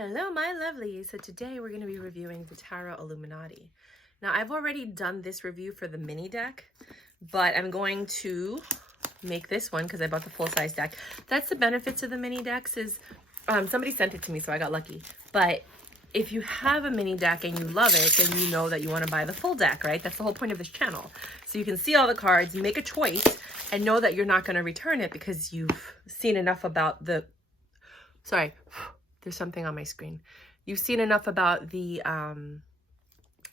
Hello, my lovelies. So today we're going to be reviewing the Tarot Illuminati. Now, I've already done this review for the mini deck, but I'm going to make this one because I bought the full-size deck. That's the benefits of the mini decks is, somebody sent it to me, so I got lucky. But if you have a mini deck and you love it, then you know that you want to buy the full deck, right? That's the whole point of this channel. So you can see all the cards, you make a choice, and know that you're not going to return it because you've seen enough about the... Sorry. There's something on my screen. You've seen enough about the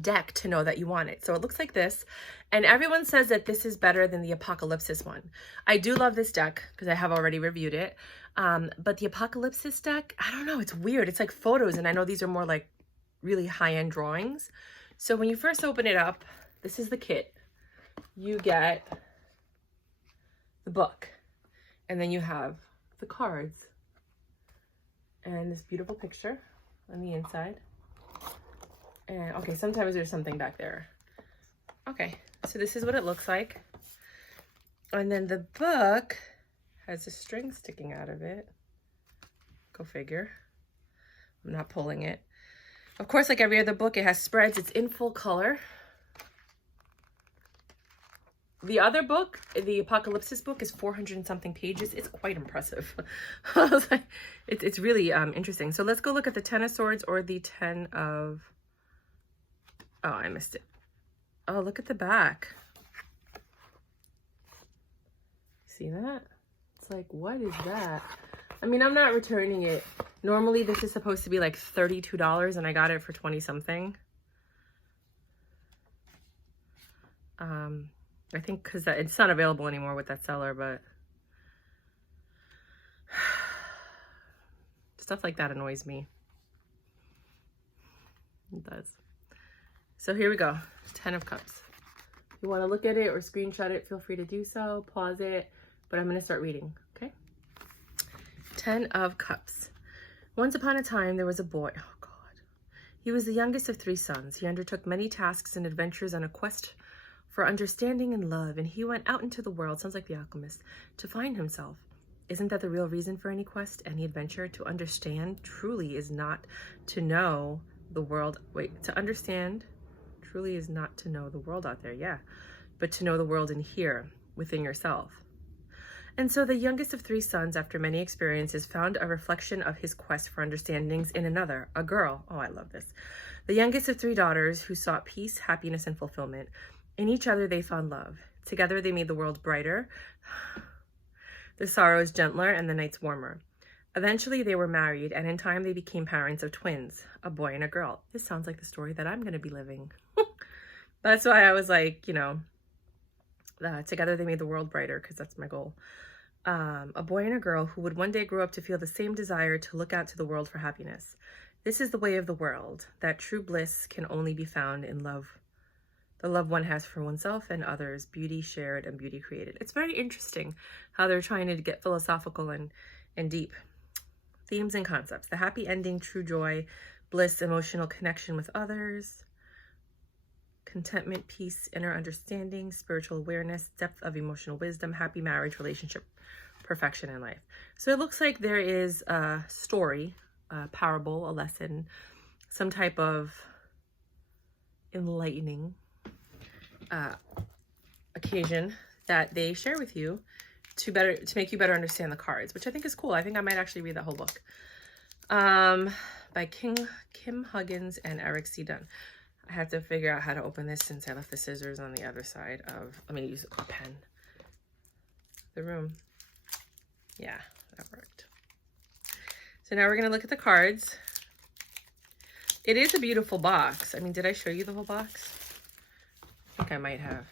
deck to know that you want it. So it looks like this. And everyone says that this is better than the Apocalypsis one. I do love this deck because I have already reviewed it. But the Apocalypsis deck, I don't know. It's weird. It's like photos. And I know these are more like really high-end drawings. So when you first open it up, this is the kit. You get the book. And then you have the cards. And this beautiful picture on the inside. And okay, sometimes there's something back there. Okay, so this is what it looks like. And then the book has a string sticking out of it. Go figure. I'm not pulling it. Of course, like every other book, it has spreads. It's in full color. The other book, the Apocalypsis book, is 400 and something pages. It's quite impressive. It's really interesting. So let's go look at the 10 of Swords or the 10 of... Oh, I missed it. Oh, look at the back. See that? It's like, what is that? I mean, I'm not returning it. Normally, this is supposed to be like $32, and I got it for 20 something. I think because it's not available anymore with that seller, but stuff like that annoys me. It does. So here we go. 10 of Cups. If you want to look at it or screenshot it, feel free to do so. Pause it. But I'm going to start reading, okay? 10 of Cups. Once upon a time, there was a boy. Oh, God. He was the youngest of 3 sons. He undertook many tasks and adventures on a quest for understanding and love, and he went out into the world, sounds like The Alchemist, to find himself. Isn't that the real reason for any quest, any adventure? To understand truly is not to know the world. Wait, to understand truly is not to know the world out there, yeah, but to know the world in here, within yourself. And so the youngest of 3 sons, after many experiences, found a reflection of his quest for understandings in another, a girl. Oh, I love this. The youngest of 3 daughters who sought peace, happiness, and fulfillment. In each other, they found love. Together, they made the world brighter, the sorrows gentler, and the nights warmer. Eventually, they were married, and in time, they became parents of twins, a boy and a girl. This sounds like the story that I'm going to be living. That's why I was like, you know, together they made the world brighter, because that's my goal. A boy and a girl who would one day grow up to feel the same desire to look out to the world for happiness. This is the way of the world, that true bliss can only be found in love. The love one has for oneself and others, beauty shared and beauty created. It's very interesting how they're trying to get philosophical and deep. Themes and concepts. The happy ending, true joy, bliss, emotional connection with others, contentment, peace, inner understanding, spiritual awareness, depth of emotional wisdom, happy marriage, relationship, perfection in life. So it looks like there is a story, a parable, a lesson, some type of enlightening occasion that they share with you to make you better understand the cards, which I think is cool. I think I might actually read that whole book. By Kim Huggins and Eric C. Dunn. I have to figure out how to open this since I left the scissors on the other side of, let me use a pen. The room. Yeah, that worked. So now we're going to look at the cards. It is a beautiful box. I mean, did I show you the whole box? I think I might have.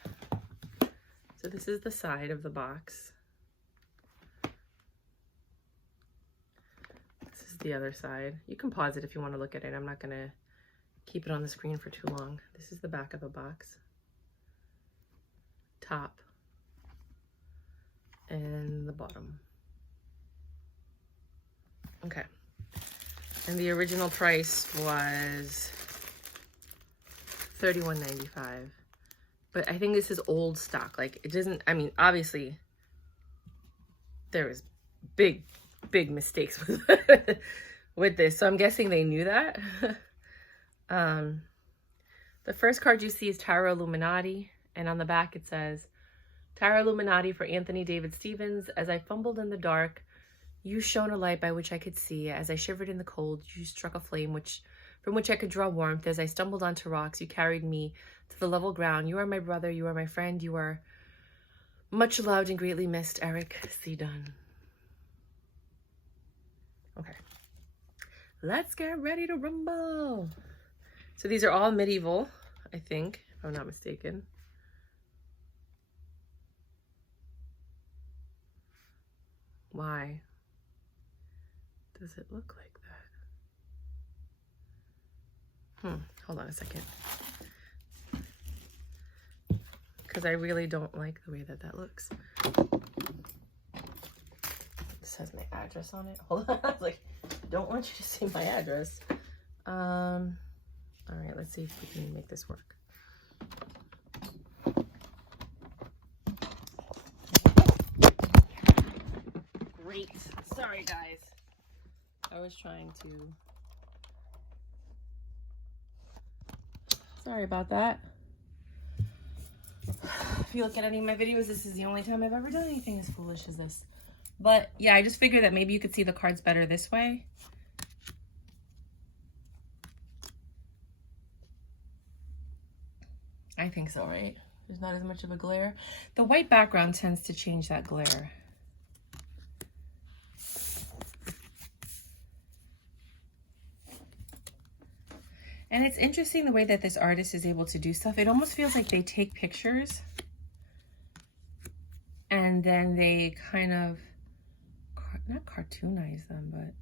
So this is the side of the box. This is the other side. You can pause it if you want to look at it. I'm not going to keep it on the screen for too long. This is the back of the box. Top. And the bottom. Okay. And the original price was $31.95. But I think this is old stock. Like, it doesn't, I mean, obviously, there is big mistakes with with this. So I'm guessing they knew that. The first card you see is Tarot Illuminati. And on the back it says, Tarot Illuminati for Anthony David Stevens. As I fumbled in the dark, you shone a light by which I could see. As I shivered in the cold, you struck a flame from which I could draw warmth. As I stumbled onto rocks, you carried me to the level ground. You are my brother. You are my friend. You are much loved and greatly missed, Eric C. Dunn. Okay. Let's get ready to rumble. So these are all medieval, I think, if I'm not mistaken. Why does it look like that? Hold on a second. Because I really don't like the way that that looks. This has my address on it. Hold on. I was like, I don't want you to see my address. All right, let's see if we can make this work. Great. Sorry, guys. I was trying to... Sorry about that. If you look at any of my videos, this is the only time I've ever done anything as foolish as this. But yeah, I just figured that maybe you could see the cards better this way. I think so, right? There's not as much of a glare. The white background tends to change that glare. And it's interesting the way that this artist is able to do stuff. It almost feels like they take pictures and then they kind of, not cartoonize them, but,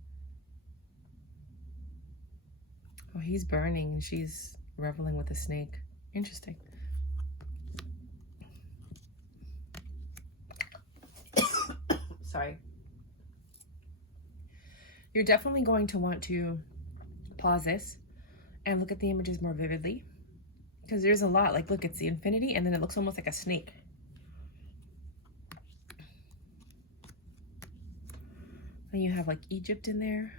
oh, he's burning and she's reveling with a snake. Interesting. Sorry. You're definitely going to want to pause this and look at the images more vividly, because there's a lot. Like, look, it's the infinity and then it looks almost like a snake. Then you have like Egypt in there.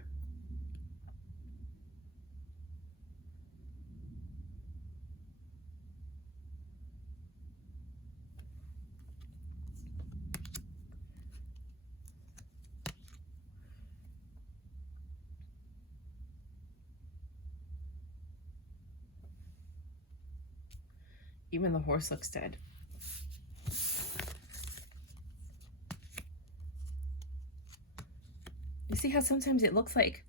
Even the horse looks dead. You see how sometimes it looks like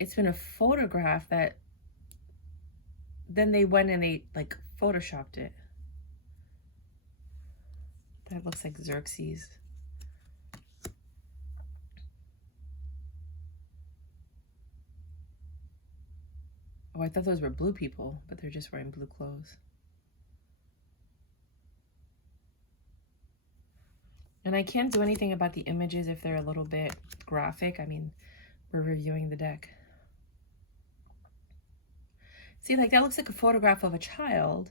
it's been a photograph that then they went and they like photoshopped it. That looks like Xerxes. Oh, I thought those were blue people, but they're just wearing blue clothes. And I can't do anything about the images if they're a little bit graphic. I mean, we're reviewing the deck. See, like that looks like a photograph of a child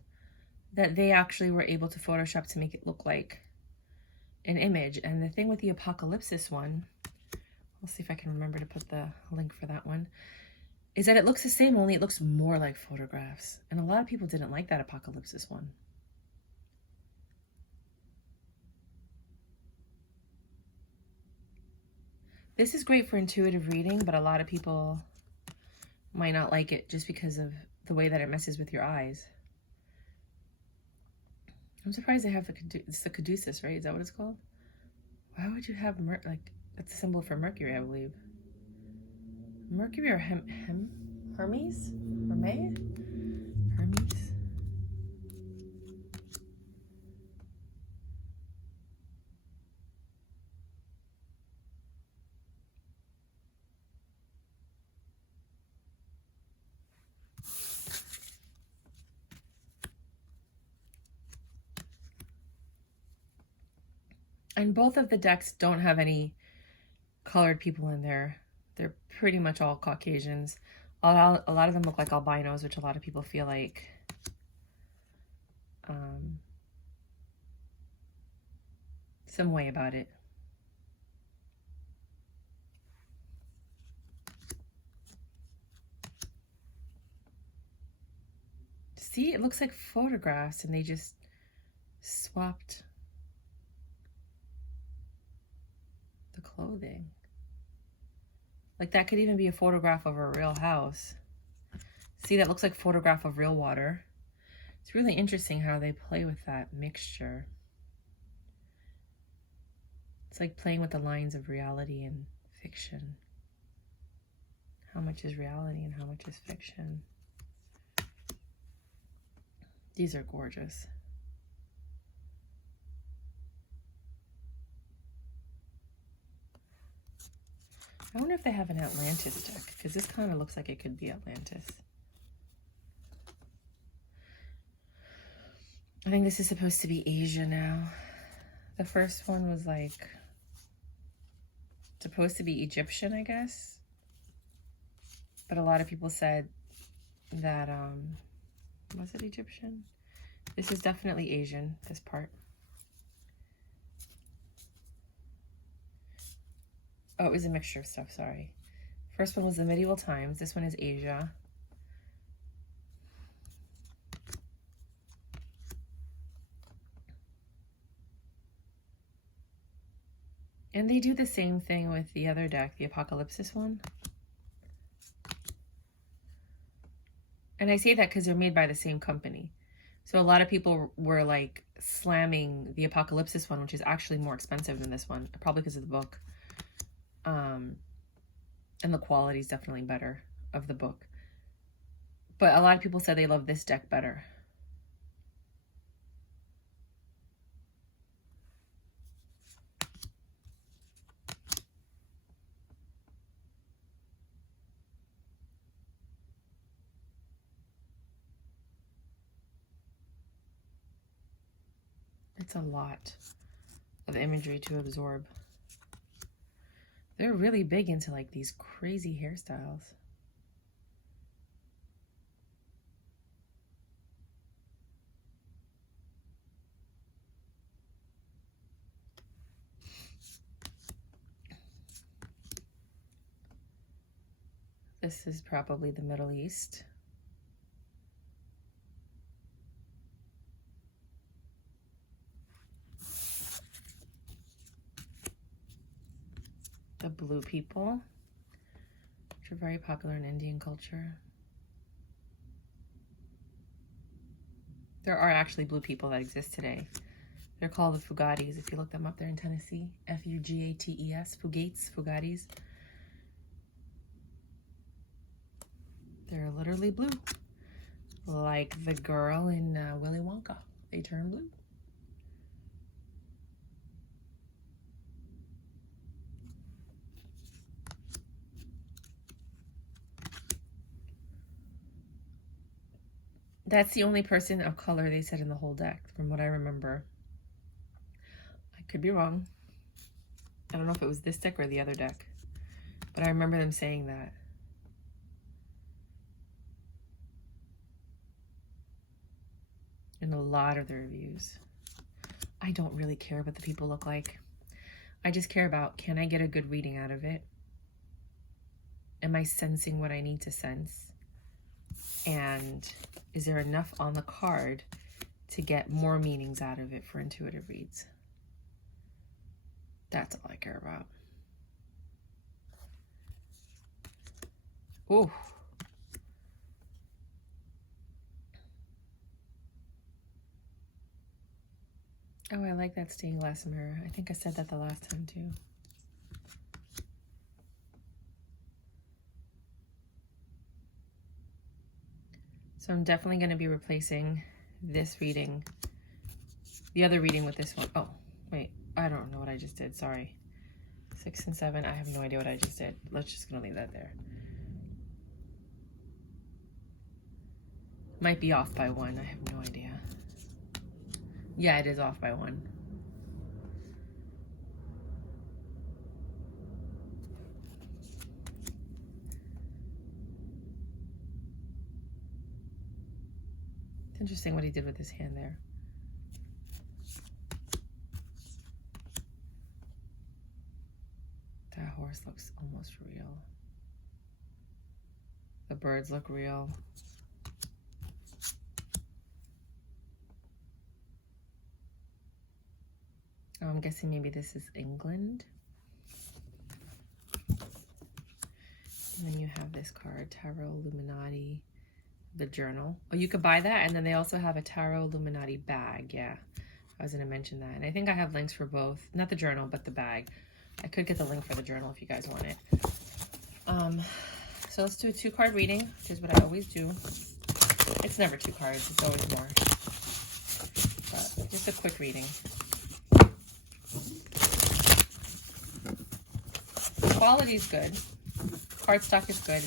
that they actually were able to Photoshop to make it look like an image. And the thing with the Apocalypsis one, I'll see if I can remember to put the link for that one, is that it looks the same, only it looks more like photographs. And a lot of people didn't like that Apocalypsis one. This is great for intuitive reading, but a lot of people might not like it just because of the way that it messes with your eyes. I'm surprised they have it's the caduceus, right? Is that what it's called? Why would you have, like, that's a symbol for Mercury, I believe. Mercury or Hermes? Hermes? Hermes? And both of the decks don't have any colored people in there. They're pretty much all Caucasians. A lot of them look like albinos, which a lot of people feel like some way about it. See, it looks like photographs and they just swapped the clothing. Like that could even be a photograph of a real house. See, that looks like photograph of real water. It's really interesting how they play with that mixture. It's like playing with the lines of reality and fiction. How much is reality and how much is fiction? These are gorgeous. I wonder if they have an Atlantis deck, because this kind of looks like it could be Atlantis. I think this is supposed to be Asia now. The first one was like supposed to be Egyptian, I guess. But a lot of people said that, was it Egyptian? This is definitely Asian, this part. Oh, it was a mixture of stuff, sorry. First one was the medieval times. This one is Asia. And they do the same thing with the other deck, the Apocalypsis one. And I say that because they're made by the same company. So a lot of people were like slamming the Apocalypsis one, which is actually more expensive than this one, probably because of the book. And the quality is definitely better of the book. But a lot of people said they love this deck better. It's a lot of imagery to absorb. They're really big into like these crazy hairstyles. This is probably the Middle East. The blue people, which are very popular in Indian culture. There are actually blue people that exist today. They're called the Fugatis. If you look them up, they're in Tennessee. F-U-G-A-T-E-S, Fugates. They're literally blue. Like the girl in Willy Wonka. They turn blue. That's the only person of color they said in the whole deck, from what I remember. I could be wrong. I don't know if it was this deck or the other deck, but I remember them saying that. In a lot of the reviews. I don't really care what the people look like. I just care about, can I get a good reading out of it? Am I sensing what I need to sense? And is there enough on the card to get more meanings out of it for intuitive reads? That's all I care about. Oh. Oh, I like that stained glass mirror. I think I said that the last time too. So I'm definitely going to be replacing this reading, the other reading with this one. Oh, wait, I don't know what I just did. Sorry. 6 and 7. I have no idea what I just did. Let's just gonna leave that there. Might be off by 1. I have no idea. Yeah, it is off by 1. It's interesting what he did with his hand there. That horse looks almost real. The birds look real. So I'm guessing maybe this is England. And then you have this card, Tarot Illuminati, the journal. Oh, you could buy that. And then they also have a Tarot Illuminati bag. Yeah, I was going to mention that. And I think I have links for both. Not the journal, but the bag. I could get the link for the journal if you guys want it. So let's do a 2-card reading, which is what I always do. It's never 2 cards. It's always more. But just a quick reading. The quality is good. Cardstock is good.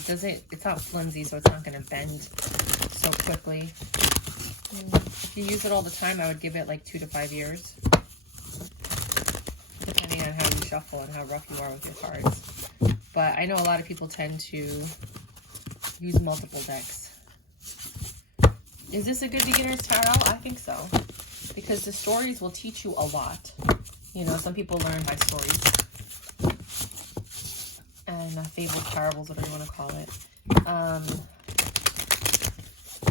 It's not flimsy, so it's not going to bend so quickly. If you use it all the time, I would give it like 2 to 5 years, depending on how you shuffle and how rough you are with your cards. But I know a lot of people tend to use multiple decks. Is this a good beginner's tarot? I think so, because the stories will teach you a lot. You know, some people learn by stories. And fables, parables, whatever you want to call it.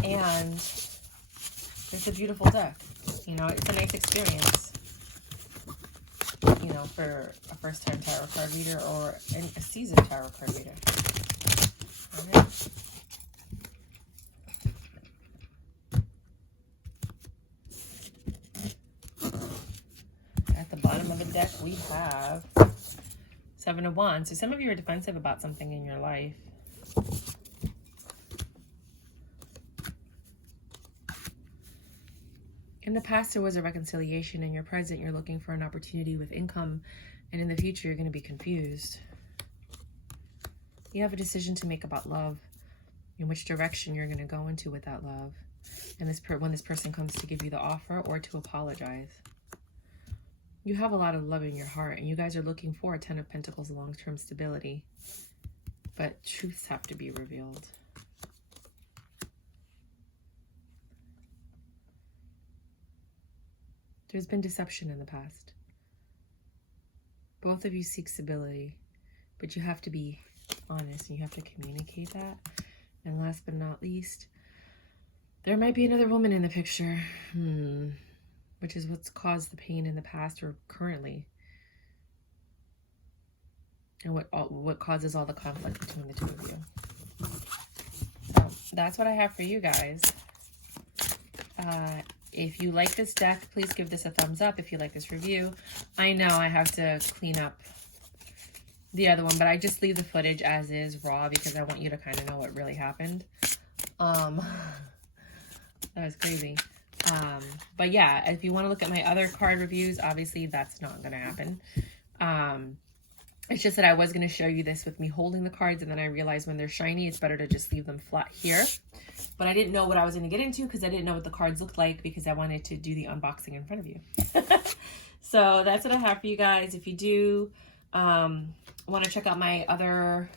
And it's a beautiful deck. You know, it's a nice experience. You know, for a first-time tarot card reader or a seasoned tarot card reader. All right. At the bottom of the deck, we have 7 of Wands. So some of you are defensive about something in your life. In the past, there was a reconciliation. In your present, you're looking for an opportunity with income. And in the future, you're going to be confused. You have a decision to make about love, in which direction you're going to go into with that love. And when this person comes to give you the offer or to apologize. You have a lot of love in your heart, and you guys are looking for a 10 of Pentacles, long-term stability. But truths have to be revealed. There's been deception in the past. Both of you seek stability, but you have to be honest, and you have to communicate that. And last but not least, there might be another woman in the picture. Which is what's caused the pain in the past or currently. And what causes all the conflict between the two of you. So that's what I have for you guys. If you like this deck, please give this a thumbs up. If you like this review, I know I have to clean up the other one, but I just leave the footage as is, raw, because I want you to kind of know what really happened. That was crazy. But yeah, if you want to look at my other card reviews, obviously that's not going to happen. It's just that I was going to show you this with me holding the cards, and then I realized when they're shiny, it's better to just leave them flat here. But I didn't know what I was going to get into because I didn't know what the cards looked like, because I wanted to do the unboxing in front of you. So that's what I have for you guys. If you do want to check out my other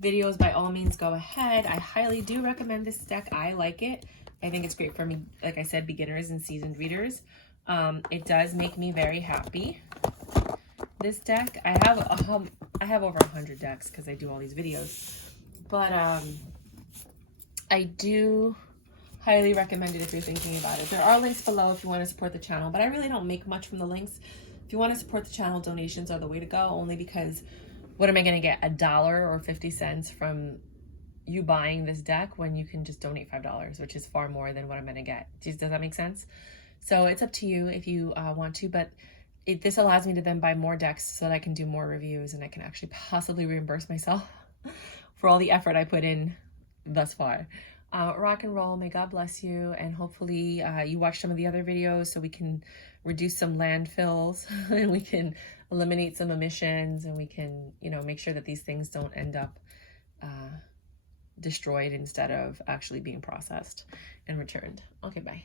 videos, by all means, go ahead. I highly do recommend this deck. I like it. I think it's great for me, like I said, beginners and seasoned readers. It does make me very happy. This deck, I have over 100 decks because I do all these videos. But I do highly recommend it if you're thinking about it. There are links below if you want to support the channel, but I really don't make much from the links. If you want to support the channel, donations are the way to go, only because what am I going to get, $1 or 50 cents from you buying this deck when you can just donate $5, which is far more than what I'm going to get. Does that make sense? So it's up to you if you want to, but this allows me to then buy more decks so that I can do more reviews, and I can actually possibly reimburse myself for all the effort I put in thus far. Rock and roll. May God bless you. And hopefully you watch some of the other videos so we can reduce some landfills and we can eliminate some emissions, and we can, you know, make sure that these things don't end up destroyed instead of actually being processed and returned. Okay, bye.